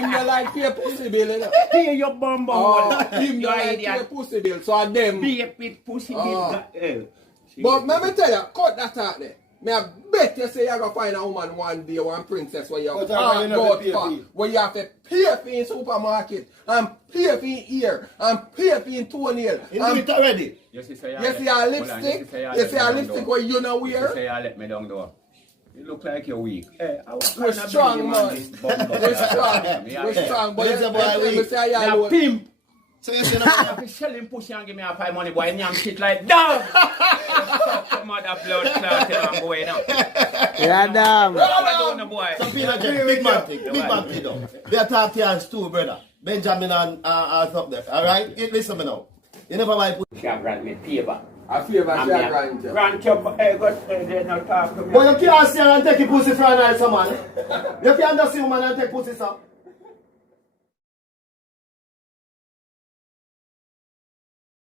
Him no like pay pussy bill, you know. Pay your bum Him no like pay pussy bill, so them. Be a bit pussy bill. But let me tell you, cut that out there. Me I bet you say you're going to find a woman one day, one princess where you have where you have to pay for in supermarket, and pay for in ear, and pay for in toenail. You do it already? You see a lipstick? You see a lipstick where you know wear? You say you let me down though. You look like you're weak. Hey, we're strong, man. We're strong. But you say you're pimp. So you say if you sell him pussy and give me a 5 money, boy, and you shit like dog. Come on, that blood clot, you know, boy, now. Yeah, damn. some people get big man thing though. They are talking to us too, brother. Benjamin and up there. Alright? Listen to me now. You never buy pussy. She grant me favor. I feel that she grant you. Grant your they not talk to me. But you can't see her and take a pussy from her, man. You can't just see woman and take pussy, sir.